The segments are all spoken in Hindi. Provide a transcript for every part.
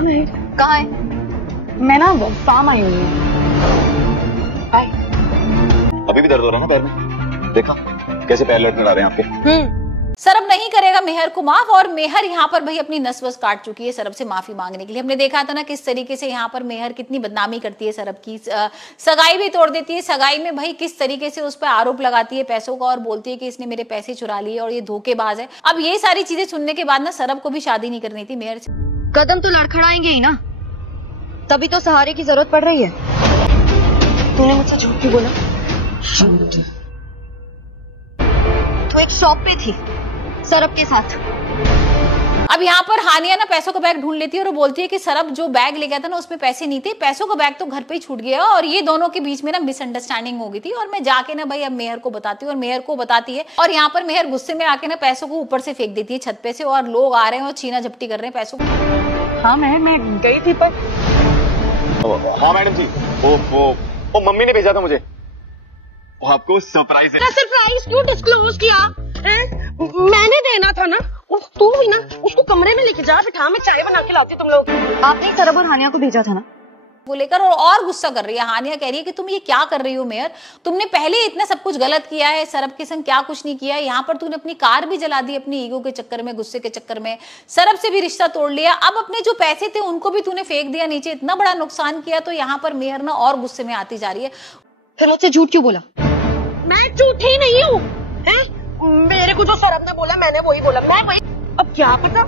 हाँ मैं कहाँ है? मैं ना फार्म आई हुई हूँ। अभी भी दर्द हो रहा ना पैर में? देखा कैसे पैर लटका रहे हैं आपके। सरब नहीं करेगा मेहर को माफ, और मेहर यहाँ पर भाई अपनी नस वस काट चुकी है सरब से माफी मांगने के लिए। हमने देखा था ना किस तरीके से यहाँ पर मेहर कितनी बदनामी करती है सरब की, सगाई भी तोड़ देती है। सगाई में भाई किस तरीके से उस पर आरोप लगाती है पैसों का, और बोलती है कि इसने मेरे पैसे चुरा लिए और ये धोखेबाज है। अब ये सारी चीजें सुनने के बाद ना सरब को भी शादी नहीं करनी थी मेहर से। कदम तो लड़खड़ाएंगे ही ना, तभी तो सहारे की जरूरत पड़ रही है। तूने मुझसे झूठ क्यों बोला? तो एक शॉप पे थी सरब के साथ। अब यहाँ पर हानिया ना पैसों का बैग ढूंढ लेती है और बोलती है कि सरब जो बैग ले गया था ना उसमें पैसे नहीं थे, पैसों का बैग तो घर पे ही छूट गया। और ये दोनों के बीच में ना मिसअंडरस्टैंडिंग हो गई थी, और मैं जाके ना भाई अब मेहर को बताती हूँ, और मेहर को बताती है। और यहाँ पर मेहर गुस्से में आके ना पैसों को ऊपर से फेंक देती है छत पे से, और लोग आ रहे हैं और छीना झपटी कर रहे हैं पैसों को। हाँ मैं गई थी पर। हाँ मैडम जी, वो मम्मी ने भेजा था मुझे, वो आपको सरप्राइज है। सरप्राइज क्यों डिस्क्लोज किया? मैंने देना था ना। तू भी ना उसको कमरे में लेके जा, बिठा, मैं चाय बना के लाती। तुम लोग आपने सरब और हानिया को भेजा था ना वो लेकर, और गुस्सा कर रही है। हानिया कह रही है कि तुम ये क्या कर रही हो मेहर, तुमने पहले इतना सब कुछ गलत किया है, सरब के संग क्या कुछ नहीं किया है। यहाँ पर तूने अपनी कार भी जला दी अपनी ईगो के चक्कर में, गुस्से के चक्कर में, सरब से भी रिश्ता तोड़ लिया। अब अपने जो पैसे थे उनको भी तूने फेंक दिया नीचे, इतना बड़ा नुकसान किया। तो यहाँ पर मेहर ना और गुस्से में आती जा रही है। फिर मुझसे झूठ क्यों बोला? मैं झूठी नहीं हूँ। मेरे को जो सरब ने बोला मैंने वही बोला। मैं वही, अब क्या पता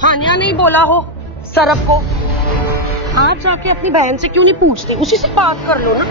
हानिया नहीं बोला हो सरब को। आप जाके अपनी बहन से क्यों नहीं पूछते, उसी से बात कर लो ना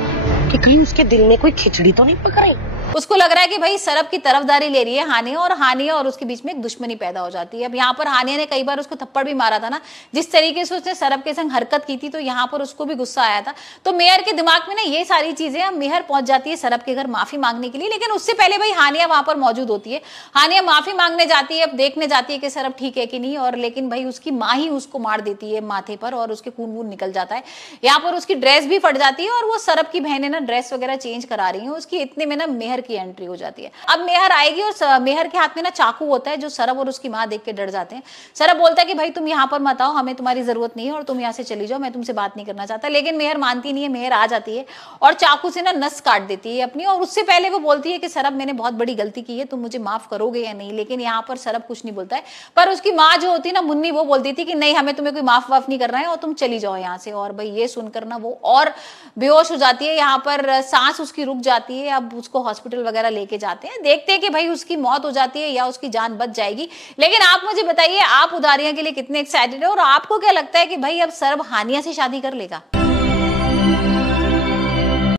कि कहीं उसके दिल में कोई खिचड़ी तो नहीं पक रही। उसको लग रहा है कि भाई सरब की तरफदारी ले रही है हानिया, और उसके बीच में एक दुश्मनी पैदा हो जाती है। अब यहाँ पर हानिया ने कई बार उसको थप्पड़ भी मारा था ना, जिस तरीके से उसने सरब के संग हरकत की थी, तो यहाँ पर उसको भी गुस्सा आया था। तो मेहर के दिमाग में ना ये सारी चीजें, अब मेहर पहुंच जाती है सरब के घर माफी मांगने के लिए। लेकिन उससे पहले भाई हानिया वहां पर मौजूद होती है। हानिया माफी मांगने जाती है, अब देखने जाती है कि सरब ठीक है कि नहीं। और लेकिन भाई उसकी माँ ही उसको मार देती है माथे पर, और उसके खून वून निकल जाता है। यहाँ पर उसकी ड्रेस भी फट जाती है, और वो सरब की बहनें ना ड्रेस वगैरह चेंज करा रही है उसकी। इतने में ना मेहर की एंट्री हो जाती है। अब मेहर आएगी और मेहर के हाथ में ना चाकू होता है, जो सरब और उसकी माँ देख के डर जाते हैं। सरब बोलता है कि भाई तुम यहाँ पर मत आओ, हमें तुम्हारी जरूरत नहीं है, और तुम यहाँ से चली जाओ, मैं तुमसे बात नहीं करना चाहता। लेकिन मेहर मानती नहीं है। मेहर आ जाती है और चाकू से ना नस काट देती है अपनी। और उससे पहले वो बोलती है कि सरब मैंने बहुत बड़ी गलती की है, तुम मुझे माफ करोगे या नहीं। लेकिन यहाँ पर सरब कुछ नहीं बोलता है, पर उसकी माँ जो होती है ना मुन्नी, वो बोलती थी कि नहीं, हमें तुम्हें कोई माफ वाफ नहीं करना है और तुम चली जाओ यहाँ से। और भाई ये सुनकर ना वो और बेहोश हो जाती है। यहाँ पर सांस उसकी रुक जाती है। अब उसको हॉस्पिटल वगैरह लेके जाते हैं, देखते हैं कि भाई उसकी मौत हो जाती है या उसकी जान बच जाएगी। लेकिन आप मुझे बताइए, आप उदारियां के लिए कितने एक्साइटेड है, और आपको क्या लगता है कि भाई अब सरब हानिया से शादी कर लेगा?